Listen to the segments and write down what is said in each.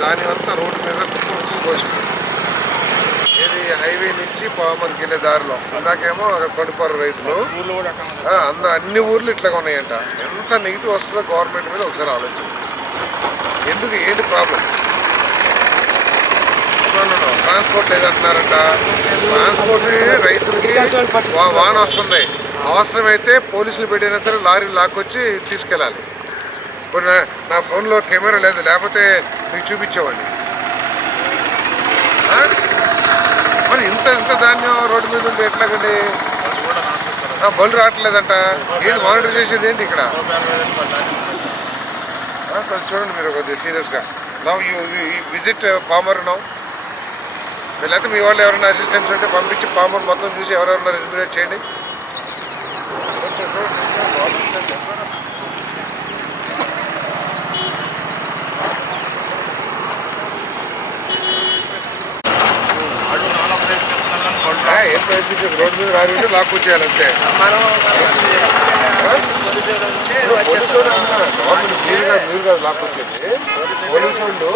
దానివంతా road మీద కుప్ప పోసింది ఇది హైవే నుంచి పామర్కి వెళ్ళే దారిలో. ఇందాకేమో కొండపారు రైతులు. ఆ, అంద అన్ని ఊర్లు ఇట్లాగా ఉన్నాయంట. ఎంత నెగిటివ్ వస్తుందో గవర్నమెంట్ మీద ఒకసారి ఆలోచన ఎందుకు? ఏంటి ప్రాబ్లం? ట్రాన్స్పోర్ట్ లేదంటున్నారంట. ట్రాన్స్పోర్ట్ రైతులకి వాన వస్తున్నాయి అవసరమైతే పోలీసులు పెట్టినా సరే లారీలు లాక్కొచ్చి తీసుకెళ్ళాలి. ఇప్పుడు నా నా ఫోన్లో కెమెరా లేదు. లేకపోతే మీకు చూపించేవాడిని. మరి ఇంత ఇంత ధాన్యం రోడ్డు మీద ఉంటే ఎట్లాగండి? బళ్ళు రావట్లేదంట. ఏంటి మానిటర్ చేసేది ఏంటి ఇక్కడ? కొంచెం చూడండి మీరు కొద్దిగా సీరియస్గా. Now you visit palmer now లేకపోతే మీ వాళ్ళు ఎవరైనా అసిస్టెంట్స్ ఉంటే పంపించి పామర్ మొత్తం చూసి ఎవరెవరైనా ఎలిమినేట్ చేయండి కొంచెం చూడండి. ఆ, ఏం ప్రయత్నించదు. రోడ్డు మీద రారి ఉంటే లాక్కొచ్చేయాలి అంతే. మనం పోలీసు వాళ్ళు అంటున్నారు, గవర్నమెంట్ మీరుగా మీరుగా లాక్కొచ్చేది పోలీసు వాళ్ళు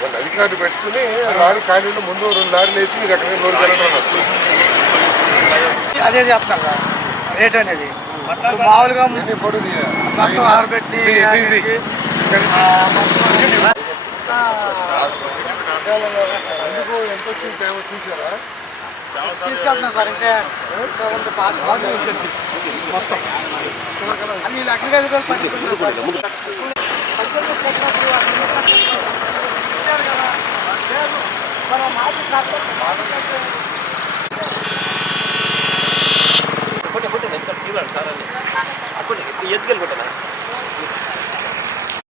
మన అధికారులు పెట్టుకుని లారీ ఖాళీ ఉంటే ముందు రెండు లారీలు వేసి మీరు ఎక్కడికి లోన్ వెళ్ళడం అదే కదా రేట్ అనేది. మామూలుగా? మొత్తం ఆరబెట్టి ఎందుకు ఎంత వచ్చింది చూసారా? తీసుకెళ్తున్నాం సార్ ఇంకా మొత్తం అన్ని అగ్రికల్చర్ పంచుకుంటున్నాం